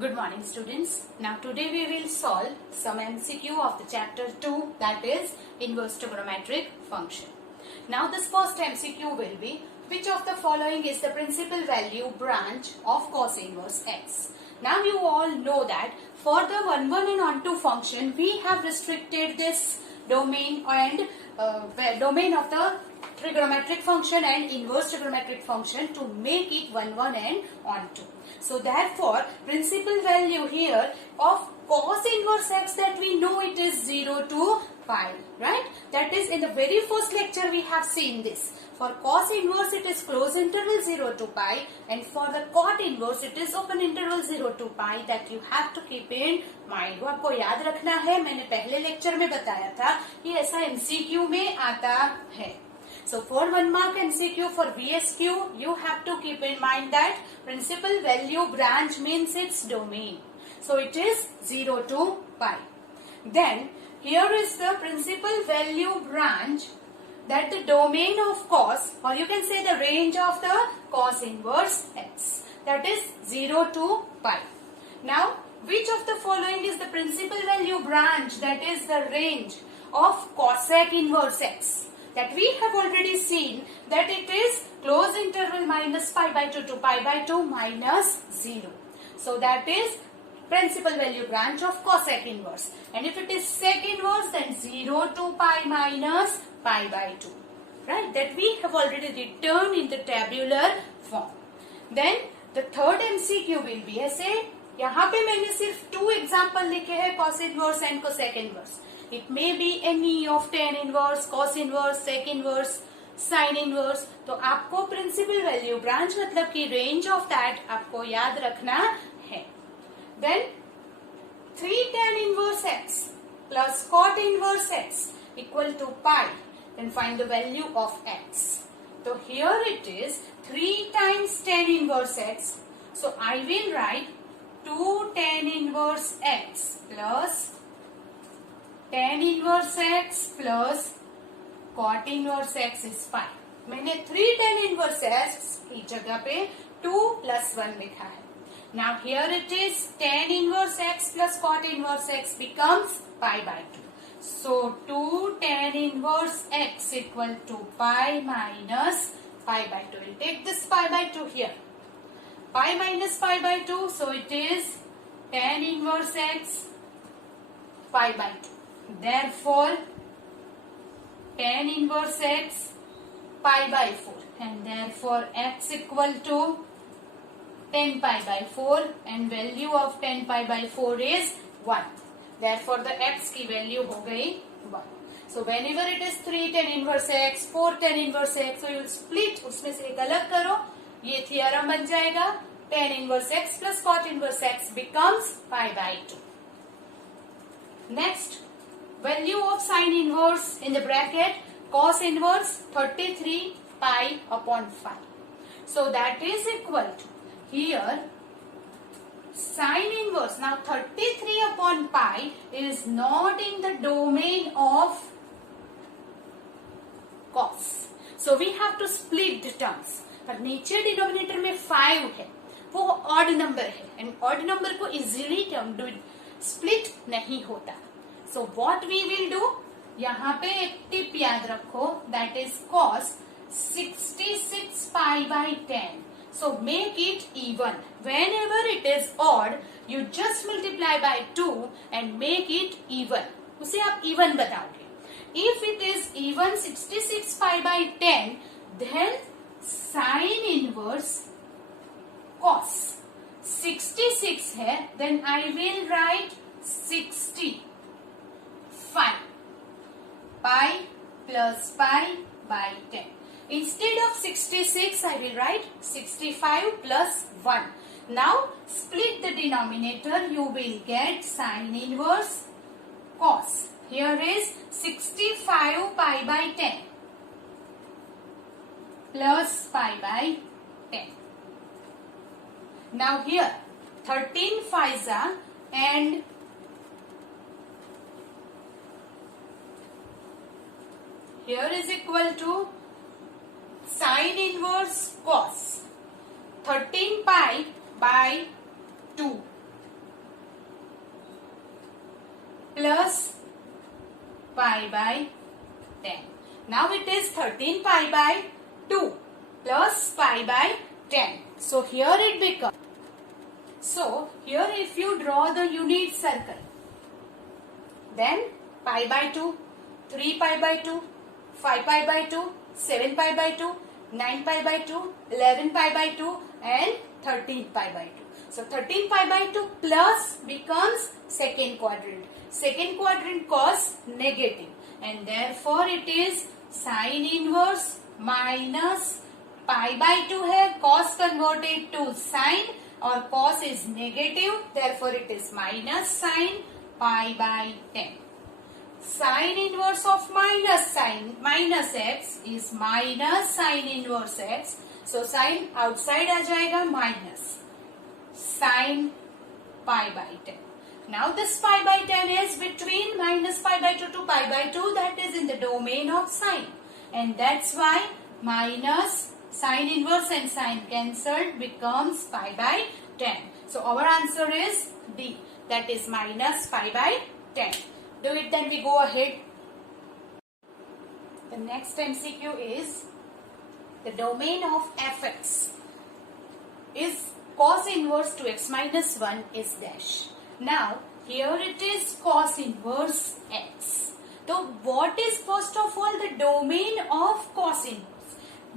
Good morning students. Now today we will solve some MCQ of the chapter 2, that is inverse trigonometric function. Now this first MCQ will be, which of the following is the principal value branch of cos inverse x? Now you all know that for the 1, 1 and 1, 2 function we have restricted this domain and domain of the trigonometric function and inverse trigonometric function to make it 1, 1 and 1, 2. So therefore, principal value here of cos inverse x, that we know it is 0 to pi, right? That is, in the very first lecture we have seen this. For cos inverse it is close interval 0 to pi, and for the cot inverse it is open interval 0 to pi. That you have to keep in mind. वो आपको याद रखना है, मैंने पहले lecture में बताया था ये ऐसा MCQ में आता है. So for 1 mark MCQ for VSQ, you have to keep in mind that principal value branch means its domain. So it is 0 to pi. Then here is the principal value branch, that the domain of cos, or you can say the range of the cos inverse x, that is 0 to pi. Now which of the following is the principal value branch, that is the range of cosec inverse x? That we have already seen that it is close interval minus pi by 2 to pi by 2 minus 0. So that is principal value branch of cosec inverse. And if it is sec inverse, then 0 to pi minus pi by 2. Right? That we have already written in the tabular form. Then the third MCQ will be ऐसे, यहाँ पे मैंने सिर्फ 2 example लिखे हैं cos inverse and cosec inverse. It may be any of tan inverse, cos inverse, sec inverse, sin inverse. तो आपको principal value branch मतलब कि range of that आपको याद रखना है. Then 3 tan inverse x plus cot inverse x equal to pi. Then find the value of x. So here it is 3 times tan inverse x. So I will write 2 tan inverse x plus tan inverse x plus cot inverse x is pi. मैंने 3 tan inverse x की जगह पे 2 plus 1 लिखा है. Now here it is tan inverse x plus cot inverse x becomes pi by 2. So 2 tan inverse x equal to pi minus pi by 2. We'll take this pi by 2 here. Pi minus pi by 2, so it is tan inverse x pi by 2. Therefore, tan inverse x pi by 4, and therefore x equal to 10 pi by 4, and value of 10 pi by 4 is 1. Therefore, the x की value हो गई 1. So whenever it is 3 tan inverse x, 4 tan inverse x, so you will split, उसमें से एक अलग करो, ये theorem बन जाएगा. Tan inverse x plus cot inverse x becomes pi by 2. Next, value of sin inverse in the bracket cos inverse 33 pi upon 5. So that is equal to, here sin inverse, now 33 upon pi is not in the domain of cos. So we have to split the terms. पर नीचे denominator में 5 है, वो odd number है, and odd number को easily split नहीं होता. So what we will do, यहाँ पे एक टिप याद रखो, that is cos 66 pi by 10. So make it even. Whenever it is odd, you just multiply by 2 and make it even. उसे आप even बताओगे. If it is even 66 pi by 10, then sin inverse cos 66 है, then I will write 65 pi plus pi by 10. Instead of 66, I will write 65 plus 1. Now split the denominator, you will get sin inverse cos. Here is 65 pi by 10 plus pi by 10. Now here 13 5s and here is equal to sin inverse cos 13 pi by 2 plus pi by 10. Now it is 13 pi by 2 plus pi by 10. So here it becomes. So here if you draw the unit circle, then pi by 2, 3 pi by 2, 5 pi by 2, 7 pi by 2, 9 pi by 2, 11 pi by 2 and 13 pi by 2. So 13 pi by 2 plus becomes second quadrant. Second quadrant cos negative and therefore it is sin inverse minus pi by 2 है, cos converted to sin और cos is negative, therefore it is minus sin pi by 10. Sin inverse of minus x is minus sin inverse x. So sin outside आ जाएगा minus sin pi by 10. Now this pi by 10 is between minus pi by 2 to pi by 2, that is in the domain of sine, and that's why minus sine inverse and sine cancelled becomes pi by 10. So our answer is D, that is minus pi by 10. Do it, then we go ahead. The next MCQ is the domain of fx is cos inverse 2x minus 1 is dash. Now here it is cos inverse x. So what is first of all the domain of cos inverse?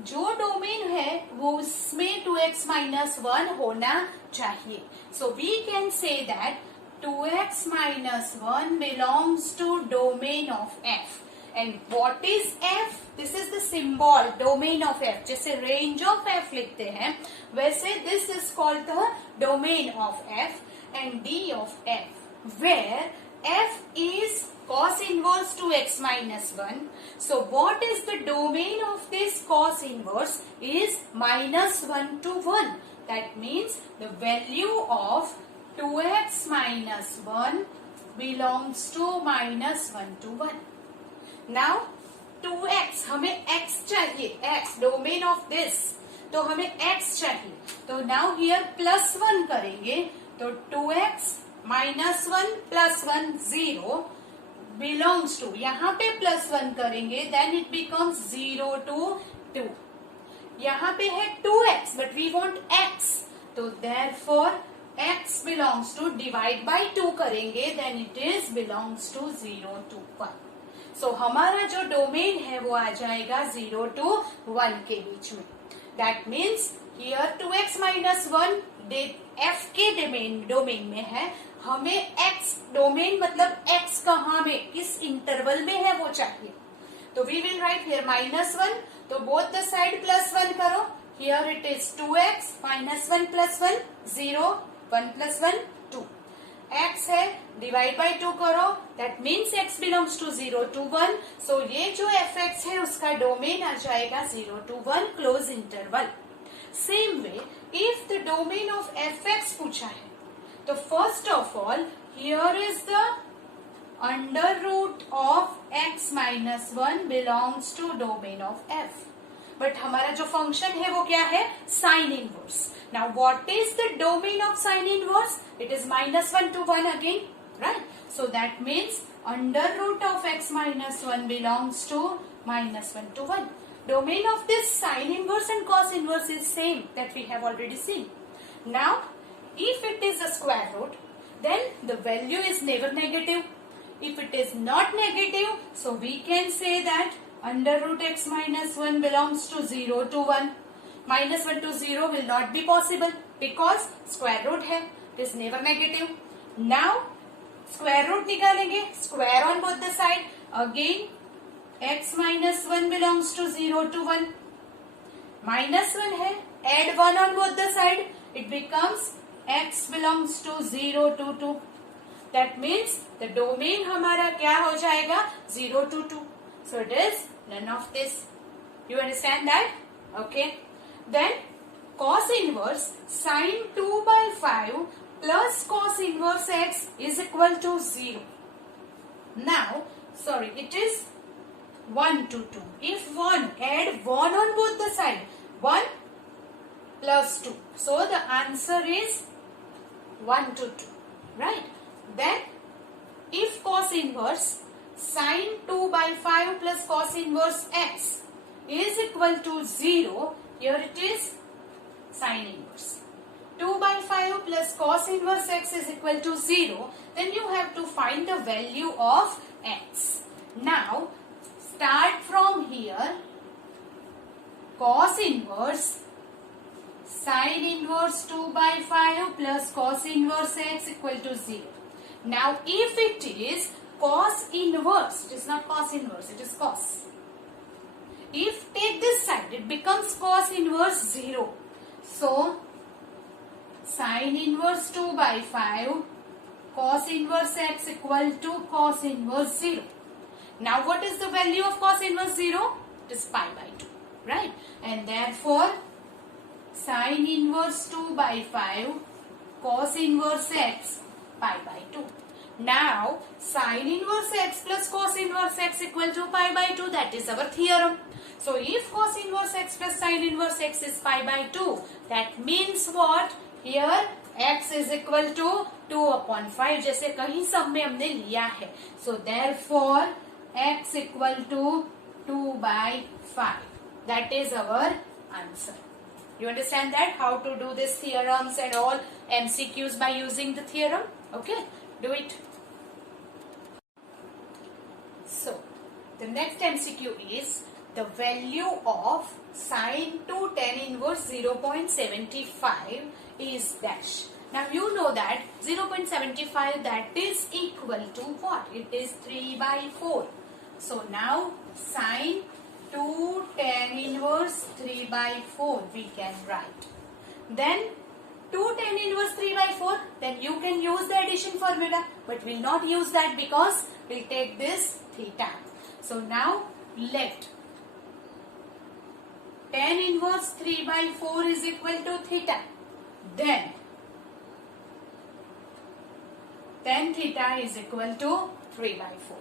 जो domain है वो उसमें 2x minus 1 होना चाहिए. So we can say that 2x minus 1 belongs to domain of f. And what is f? This is the symbol domain of f. जैसे range of f लिखते हैं वैसे this is called the domain of f and d of f, where f is cos inverse to x minus 1. So what is the domain of this cos inverse is minus 1 to 1. That means the value of 2x minus 1 belongs to minus 1 to 1. Now 2x हमें x चाहिए, x domain of this, तो हमें x चाहिए. तो now here plus 1 करेंगे तो 2x minus 1 plus 1 0 belongs to, यहाँ पे plus 1 करेंगे then it becomes 0 to 2. यहाँ पे है 2x but we want x, तो therefore x belongs to, divide by 2 करेंगे then it is belongs to 0 to 1. So हमारा जो डोमेन है वो आ जाएगा 0 to 1 के बीच में. That means here 2x minus 1 f के डोमेन में है, हमें x डोमेन मतलब x कहाँ में, किस इंटरवल में है वो चाहिए. तो we will write here minus 1, तो both the side plus 1 करो. Here it is 2x minus 1 plus 1 0, 1 plus 1 2. x है divide by 2 करो, that means x belongs to 0 to 1. So ये जो fx है उसका डोमेन आ जाएगा 0 to 1 close interval. Same way if the domain of fx पूछा है तो first of all here is the under root of x minus 1 belongs to domain of f. But हमारा जो फंक्शन है वो क्या है, sine inverse. Now what is the domain of sine inverse? It is minus 1 to 1 again, right? So that means under root of x minus 1 belongs to minus 1 to 1. Domain of this sine inverse and cos inverse is same that we have already seen. Now if it is a square root then the value is never negative. If it is not negative, so we can say that under root x minus 1 belongs to 0 to 1. Minus 1 to 0 will not be possible because square root है, it is never negative. Now square root निकालेंगे, square on both the side. Again x minus 1 belongs to 0 to 1. Minus 1 है, add 1 on both the side, it becomes x belongs to 0 to 2. That means the domain हमारा क्या हो जाएगा, 0 to 2. So it is none of this. You understand that? Okay. Then cos inverse sin 2 by 5 plus cos inverse x is equal to 0. Now, sorry, it is 1 to 2. If 1, add 1 on both the side. 1 plus 2. So the answer is 1 to 2. Right? Then if cos inverse sine 2 by 5 plus cos inverse x is equal to 0, here it is sine inverse. 2 by 5 plus cos inverse x is equal to 0, then you have to find the value of x. Now, start from here. Cos inverse sine inverse 2 by 5 plus cos inverse x equal to 0. Now, if it is cos inverse, it is not cos inverse, it is cos. If take this side, it becomes cos inverse 0. So, sine inverse 2 by 5 cos inverse x equal to cos inverse 0. Now, what is the value of cos inverse 0? It is pi by 2, right? And therefore, sine inverse 2 by 5 cos inverse x pi by 2. Now, sine inverse x plus cos inverse x equal to pi by 2, that is our theorem. So, if cos inverse x plus sine inverse x is pi by 2, that means what? Here x is equal to 2 upon 5, जैसे कहीं सब में हमने लिया है. So, therefore, x equal to 2 by 5. That is our answer. You understand that? How to do this theorems and all MCQs by using the theorem? Okay, do it. So, the next MCQ is the value of sine to tan inverse 0.75 is dash. Now, you know that 0.75 that is equal to what? It is 3 by 4. So, now sine to tan inverse 3 by 4 we can write. Then 2 tan inverse 3 by 4, then you can use the addition formula, but we will not use that because we will take this theta. So now let tan inverse 3 by 4 is equal to theta. Then tan theta is equal to 3 by 4.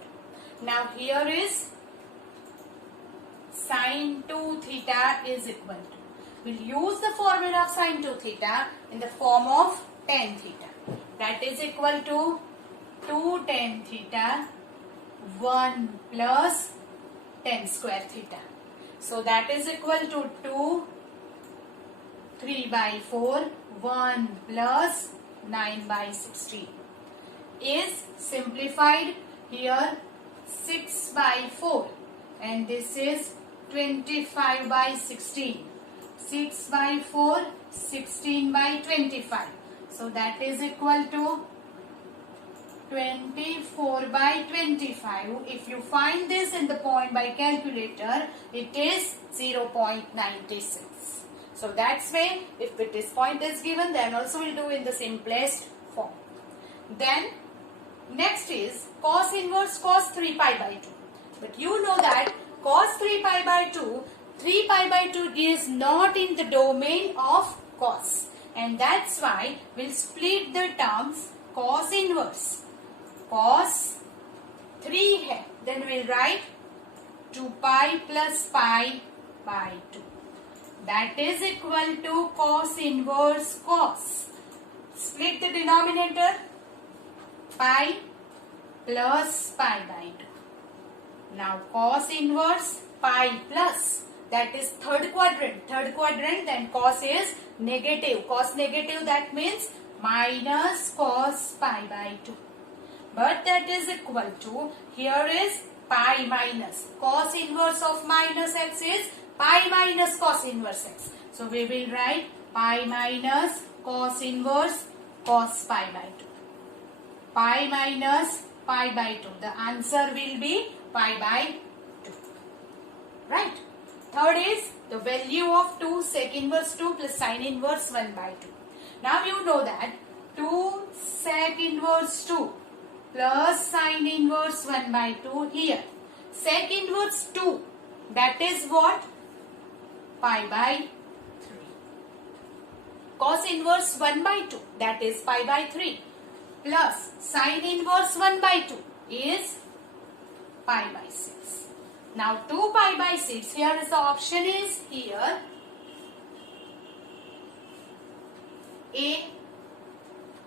Now here is sine 2 theta is equal to. We'll use the formula of sine 2 theta in the form of tan theta. That is equal to 2 tan theta 1 plus tan square theta. So that is equal to 2 3 by 4 1 plus 9 by 16 is simplified here 6 by 4 and this is 25 by 16. 6 by 4 16 by 25. So that is equal to 24 by 25. If you find this in the point by calculator, it is 0.96. So that's why if it is point is given, then also we'll do in the simplest form. Then next is cos inverse cos 3 pi by 2. But you know that cos 3 pi by 2, 3 pi by 2 is not in the domain of cos. And that's why we'll split the terms cos inverse. Cos 3 है. Then we'll write 2 pi plus pi by 2. That is equal to cos inverse cos. Split the denominator. Pi plus pi by 2. Now cos inverse pi plus, that is third quadrant. Third quadrant, then cos is negative. Cos negative, that means minus cos pi by 2. But that is equal to, here is pi minus. Cos inverse of minus x is pi minus cos inverse x. So we will write pi minus cos inverse cos pi by 2. Pi minus pi by 2. The answer will be pi by 2. Right. Third is the value of 2 sec inverse 2 plus sin inverse 1 by 2. Now you know that 2 sec inverse 2 plus sin inverse 1 by 2 here. Sec inverse 2, that is what? Pi by 3. Cos inverse 1 by 2, that is pi by 3. Plus sin inverse 1 by 2 is pi by 6. Now 2 pi by 6, here is the option is here. A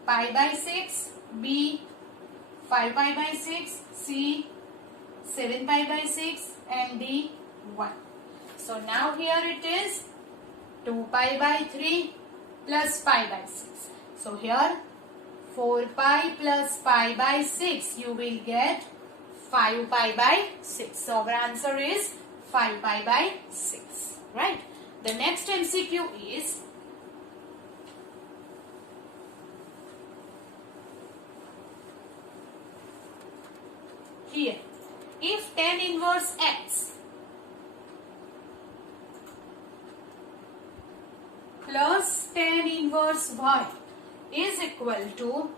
pi by 6, B 5 pi by 6, C 7 pi by 6 and D 1. So now here it is 2 pi by 3 plus pi by 6. So here 4 pi plus pi by 6 you will get 5 pi by 6. So our answer is 5 pi by 6. Right. The next MCQ is here. If tan inverse x plus tan inverse y is equal to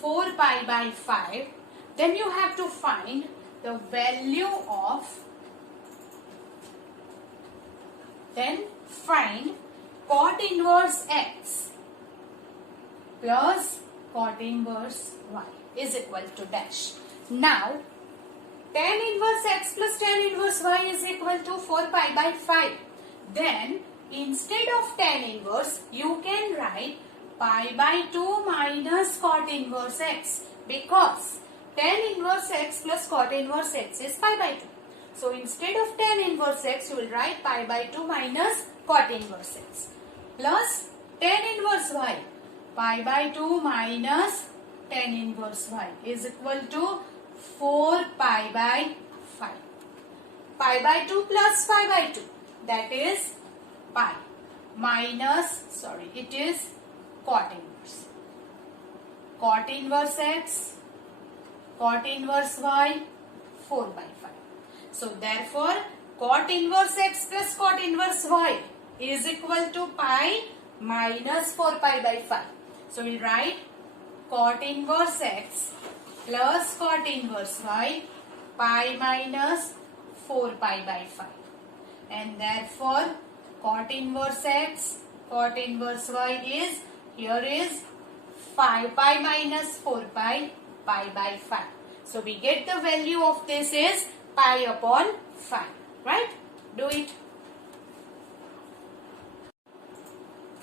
4 pi by 5, then you have to find the value of, then find cot inverse x plus cot inverse y is equal to dash. Now, tan inverse x plus tan inverse y is equal to 4 pi by 5. Then, instead of tan inverse, you can write pi by 2 minus cot inverse x, because tan inverse x plus cot inverse x is pi by 2. So, instead of tan inverse x, you will write pi by 2 minus cot inverse x plus tan inverse y. Pi by 2 minus tan inverse y is equal to 4 pi by 5. Pi by 2 plus pi by 2, that is pi minus, it is cot inverse. Cot inverse x, cot inverse y, 4 by 5. So therefore, cot inverse x plus cot inverse y is equal to pi minus 4 pi by 5. So we'll write cot inverse x plus cot inverse y, pi minus 4 pi by 5. And therefore, cot inverse x, cot inverse y is, here is 5 pi minus 4 pi, pi by 5. So we get the value of this is pi upon 5. Right? Do it.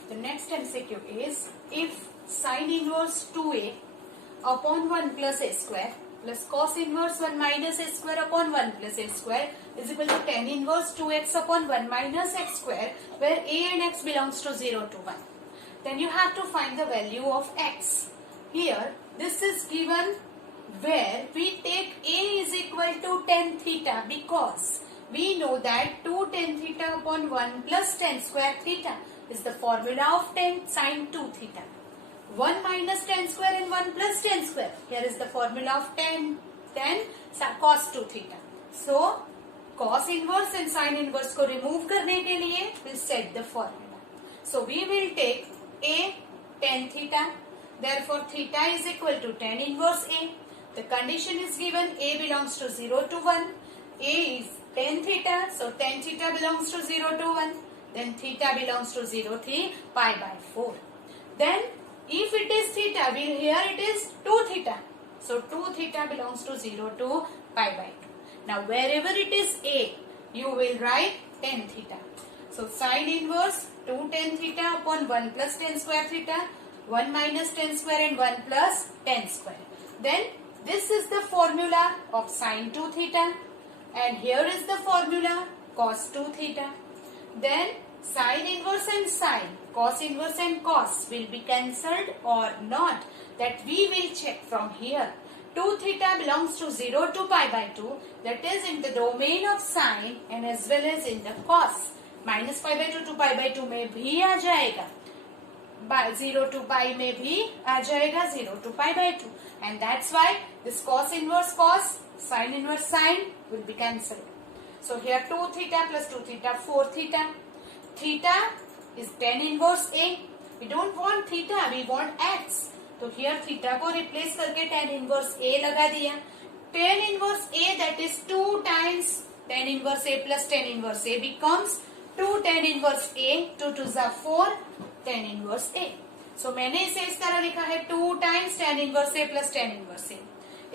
The next MCQ is, if sin inverse 2a upon 1 plus a square plus cos inverse 1 minus a square upon 1 plus a square is equal to tan inverse 2x upon 1 minus x square, where a and x belongs to 0 to 1. Then you have to find the value of x. Here, this is given where we take a is equal to tan theta, because we know that 2 tan theta upon 1 plus tan square theta is the formula of tan sin 2 theta. 1 minus tan square and 1 plus tan square. Here is the formula of tan cos 2 theta. So, cos inverse and sin inverse को remove करने के लिए we'll set the formula. So, we will take a tan theta. Therefore, theta is equal to tan inverse a. The condition is given a belongs to 0 to 1. A is tan theta. So, tan theta belongs to 0 to 1. Then theta belongs to 0 to pi by 4. Then, if it is theta, here it is 2 theta. So 2 theta belongs to 0 to pi by 2. Now wherever it is a, you will write tan theta. So sin inverse 2 tan theta upon 1 plus tan square theta, 1 minus tan square and 1 plus tan square. Then this is the formula of sin 2 theta, and here is the formula cos 2 theta. Then sin inverse and sin, cos inverse and cos will be cancelled or not, that we will check from here. 2 theta belongs to 0 to pi by 2, that is in the domain of sin and as well as in the cos. Minus pi by 2 to pi by 2 में भी आ जाएगा, 0 to pi में भी आ जाएगा 0 to pi by 2, and that's why this cos inverse cos, sin inverse sin will be cancelled. So here 2 theta plus 2 theta, 4 theta. Theta is tan inverse a. We don't want theta, we want x. तो here theta को replace करके tan inverse a लगा दिया. Tan inverse a, that is 2 times tan inverse a plus tan inverse a becomes 2 tan inverse a, 2 2s are 4 tan inverse a. So मैंने इसे इस तरह लिखा है 2 times tan inverse a plus tan inverse a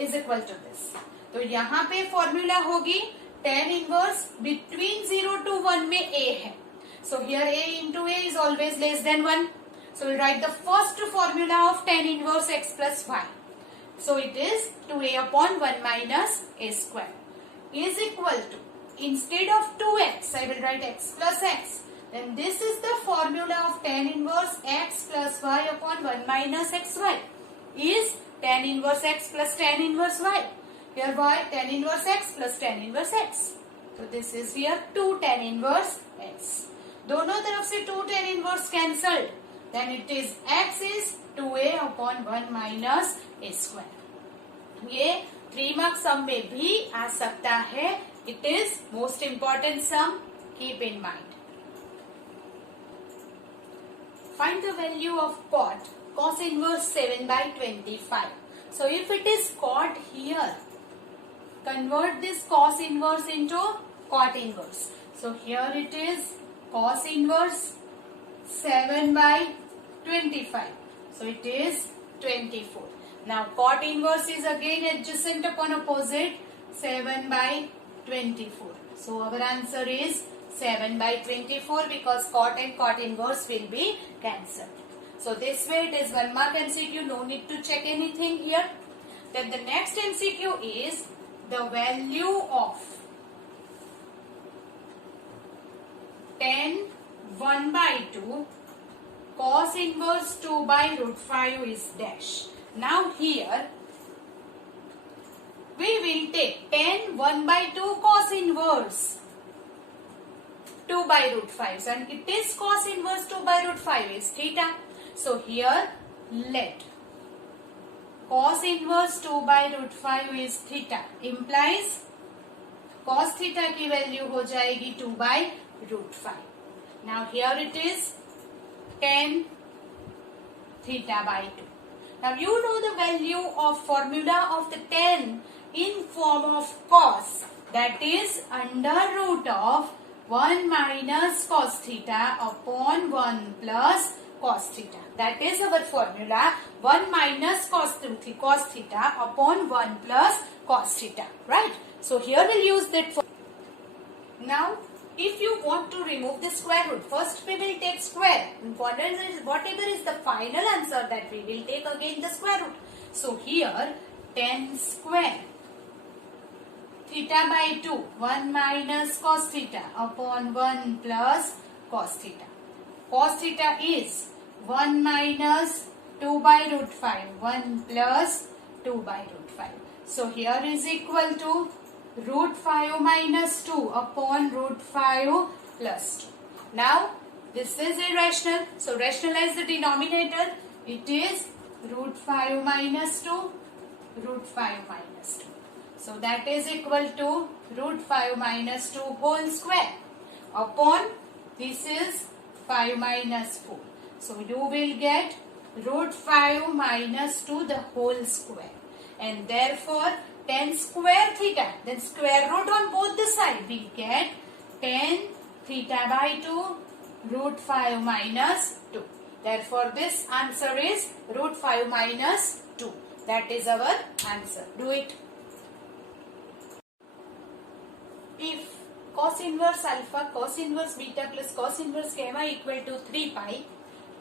is equal to this. तो यहाँ पे formula होगी tan inverse between 0 to 1 में a है. So here a into a is always less than 1. So we'll write the first formula of tan inverse x plus y. So it is 2a upon 1 minus a square is equal to, instead of 2x, I will write x plus x. Then this is the formula of tan inverse x plus y upon 1 minus xy is tan inverse x plus tan inverse y. Here y tan inverse x plus tan inverse x. So this is here 2 tan inverse x. दोनों तरफ से 2 tan inverse cancelled. Then it is x is 2a upon 1 minus a square. ये 3 mark sum में भी आ सकता है. It is most important sum. Keep in mind. Find the value of cot cos inverse 7 by 25. So if it is cot here, convert this cos inverse into cot inverse. So here it is cos inverse 7 by 25. So it is 24. Now cot inverse is again adjacent upon opposite 7 by 24. So our answer is 7 by 24 because cot and cot inverse will be cancelled. So this way it is 1 mark MCQ, no need to check anything here. Then the next MCQ is the value of tan 1 by 2 cos inverse 2 by root 5 is dash. Now here we will take tan 1 by 2 cos inverse 2 by root 5 and it is cos inverse 2 by root 5 is theta. So here let cos inverse 2 by root 5 is theta implies cos theta की value हो जाएगी 2 by root 5. Now here it is tan theta by 2. Now you know the value of formula of the tan in form of cos, that is under root of 1 minus cos theta upon 1 plus cos theta. That is our formula, 1 minus cos theta upon 1 plus cos theta, right? So here we'll use that for. Now if you want to remove the square root, first we will take square. Important is whatever is the final answer, that we will take again the square root. So here tan square theta by 2, 1 minus cos theta upon 1 plus cos theta. Cos theta is 1 minus 2 by root 5, 1 plus 2 by root 5. So here is equal to root 5 minus 2 upon root 5 plus 2. Now this is irrational, so rationalize the denominator. It is root 5 minus 2, root 5 minus 2. So that is equal to root 5 minus 2 whole square upon this is 5 minus 4. So you will get root 5 minus 2 the whole square, and therefore tan square theta, then square root on both the sides, we get tan theta by 2 root 5 minus 2. Therefore this answer is root 5 minus 2. That is our answer. Do it. If cos inverse alpha, cos inverse beta plus cos inverse gamma equal to 3 pi,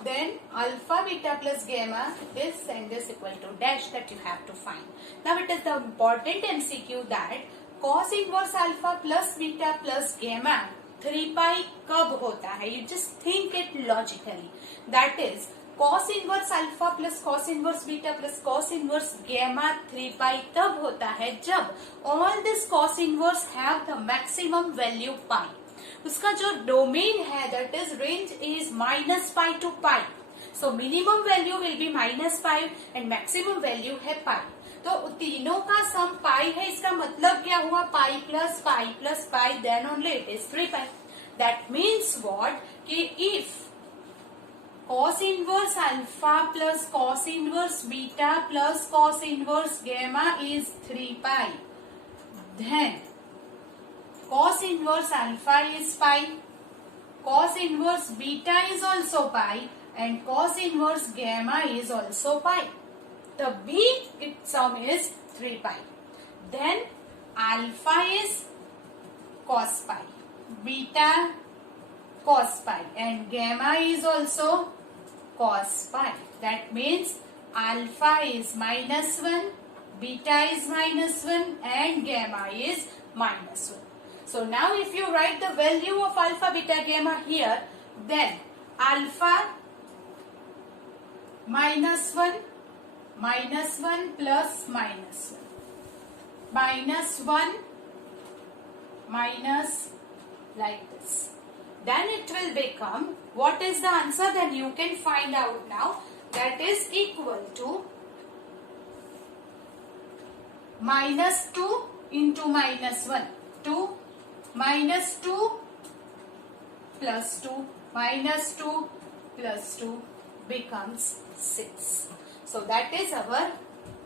then alpha beta plus gamma, this and this equal to dash, that you have to find. Now it is the important MCQ that cos inverse alpha plus beta plus gamma 3 pi कब होता है? You just think it logically. That is cos inverse alpha plus cos inverse beta plus cos inverse gamma 3 pi तब होता है जब all this cos inverse have the maximum value pi. उसका जो domain है that is range is minus pi to pi. So minimum value will be minus pi and maximum value है pi. तो तीनों का सम पाई है, इसका मतलब क्या हुआ? Pi plus pi then only it is 3 pi. That means what? कि if cos inverse alpha plus cos inverse beta plus cos inverse gamma is 3 pi, then cos inverse alpha is pi, cos inverse beta is also pi, and cos inverse gamma is also pi. The B its sum is 3 pi. Then alpha is cos pi, beta cos pi, and gamma is also cos pi. That means alpha is minus 1 beta is minus 1 and gamma is minus 1. So now if you write the value of alpha, beta, gamma here, then alpha minus 1 plus minus 1 minus 1 minus like this. Then it will become, what is the answer? Then you can find out now. That is equal to minus 2 into minus 1. 2 minus 2 plus 2 minus 2 plus 2 becomes 6. So that is our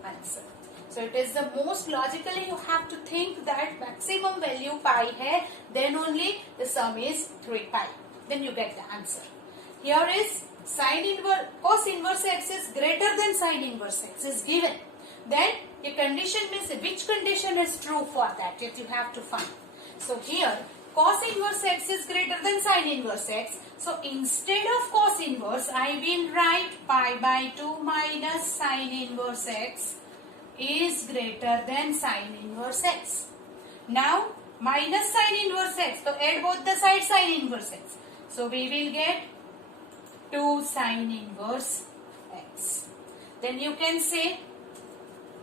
answer. So it is the most logically you have to think that maximum value pi hai, then only the sum is 3 pi. Then you get the answer. Here is sin inverse, cos inverse x is greater than sin inverse x is given. Then a condition means which condition is true for that, yet you have to find. So here cos inverse x is greater than sin inverse x. So instead of cos inverse, I will write pi by 2 minus sin inverse x is greater than sin inverse x. Now minus sin inverse x, so add both the sides sin inverse x. So we will get 2 sin inverse x. Then you can say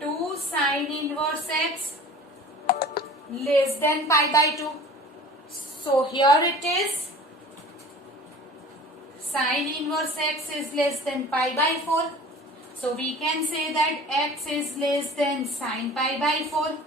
2 sin inverse x less than pi by 2. So here it is sin inverse x is less than pi by 4. So we can say that x is less than sin pi by 4.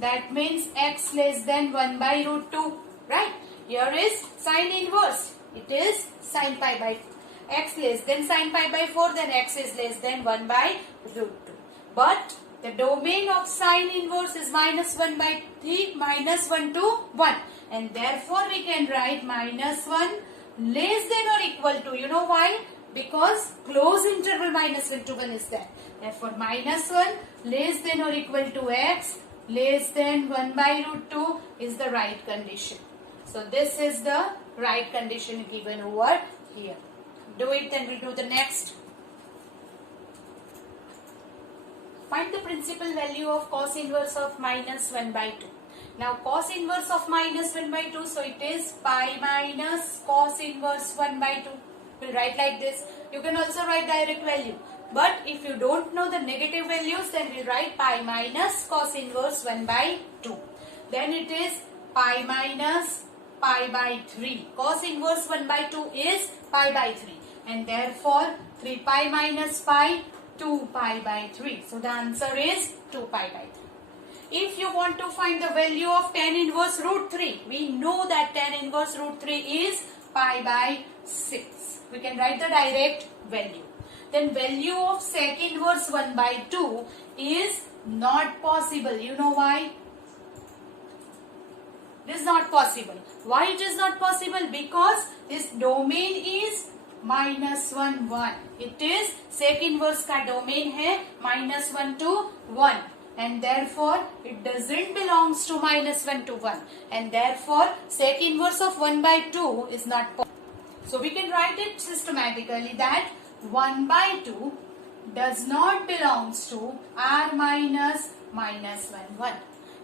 That means x less than 1 by root 2. Right? Here is sin inverse. It is sin pi by 4. X less than sin pi by 4, then x is less than 1 by root 2. But the domain of sin inverse is minus 1 by 3, minus 1 to 1. And therefore we can write minus 1 less than or equal to. You know why? Because close interval minus 1 to 1 is there. Therefore minus 1 less than or equal to x less than 1 by root 2 is the right condition. So this is the right condition given over here. Do it, then we'll do the next. Find the principal value of cos inverse of minus 1 by 2. Now cos inverse of minus 1 by 2, so it is pi minus cos inverse 1 by 2. We'll write like this. You can also write direct value. But if you don't know the negative values, then we write pi minus cos inverse 1 by 2. Then it is pi minus pi by 3. Cos inverse 1 by 2 is pi by 3. And therefore 3 pi minus pi, 2 pi by 3. So the answer is 2 pi by 3. If you want to find the value of tan inverse root 3, we know that tan inverse root 3 is pi by 6. We can write the direct value. Then value of sec inverse 1 by 2 is not possible. You know why? It is not possible. Why it is not possible? Because this domain is minus 1, 1. It is sec inverse का domain है minus 1 to 1. And therefore, it doesn't belongs to minus 1 to 1. And therefore, sec inverse of 1 by 2 is not possible. So we can write it systematically that 1 by 2 does not belongs to r minus minus 1, 1.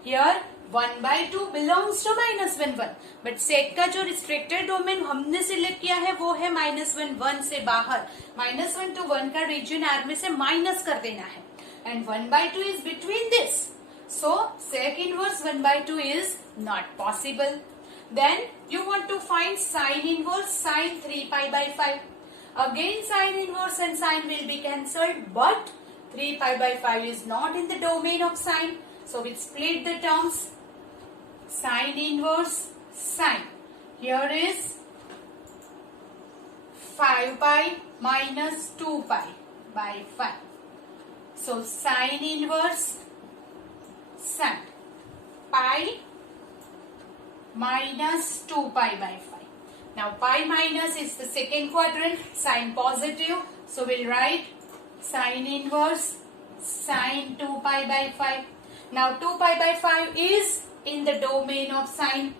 Here 1 by 2 belongs to minus 1, 1. But sec का जो restricted domain हमने select किया है वो है minus 1, 1 से बाहर. minus 1 to 1 का region r में से minus कर देना है. And 1 by 2 is between this. So sec inverse 1 by 2 is not possible. Then you want to find sin inverse sin 3 pi by 5. Again sin inverse and sin will be cancelled, but 3 pi by 5 is not in the domain of sin. So we split the terms. Sin inverse sin. Here is 5 pi minus 2 pi by 5. So sin inverse sin pi minus 2 pi by 5. Now pi minus is the second quadrant, sign positive. So we'll write sin inverse sin 2 pi by 5. Now 2 pi by 5 is in the domain of sin.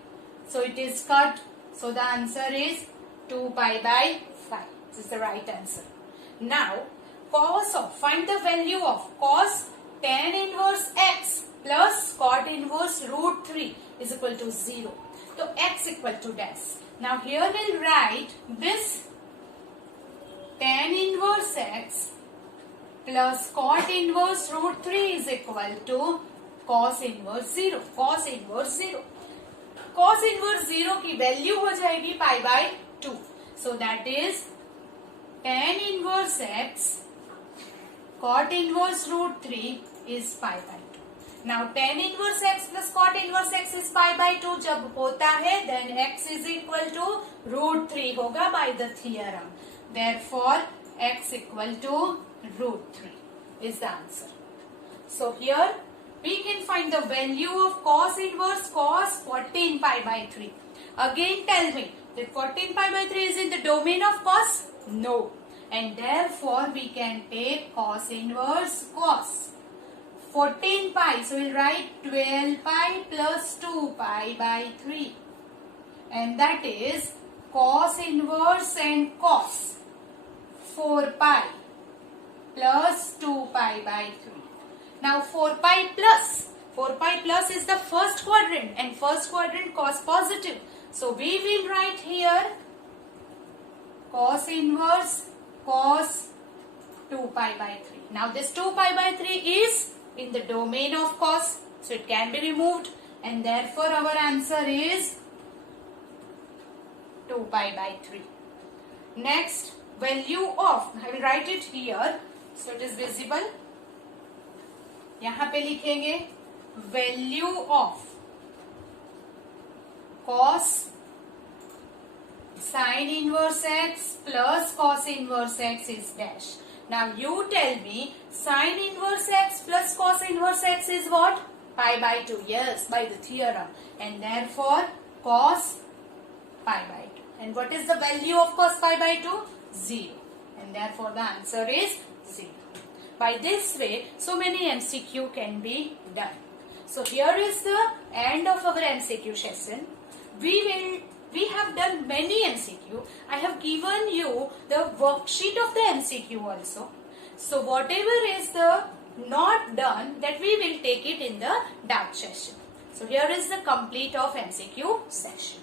So it is cut. So the answer is 2 pi by 5. This is the right answer. Now cos of, find the value of cos tan inverse x plus cot inverse root 3 is equal to 0. So x equal to dash. Now here we'll write this tan inverse x plus cot inverse root 3 is equal to cos inverse 0. Cos inverse 0. Cos inverse 0 की value हो जाएगी pi by 2. So that is tan inverse x cot inverse root 3 is pi by 2. Now tan inverse x plus cot inverse x is pi by 2 जब होता है then x is equal to root 3 होगा by the theorem. Therefore x equal to root 3 is the answer. So here we can find the value of cos inverse cos 14 pi by 3. Again tell me that 14 pi by 3 is in the domain of cos? No. And therefore we can take cos inverse cos 14 pi. So we'll write 12 pi plus 2 pi by 3. And that is cos inverse and cos 4 pi plus 2 pi by 3. Now 4 pi plus is the first quadrant and first quadrant cos positive. So we will write here cos inverse cos 2 pi by 3. Now this 2 pi by 3 is in the domain of cos. So it can be removed and therefore our answer is 2 pi by 3. Next value of, I will write it here so it is visible. यहाँ पे लिखेंगे value of cos sin inverse x plus cos inverse x is dash. Now you tell me sin inverse x plus cos inverse x is what? Pi by 2. Yes, by the theorem. And therefore cos pi by 2. And what is the value of cos pi by 2? 0. And therefore the answer is 0. By this way, so many MCQ can be done. So here is the end of our MCQ session. We have done many MCQ. I have given you the worksheet of the MCQ also. So whatever is the not done, that we will take it in the doubt session. So here is the complete of MCQ session.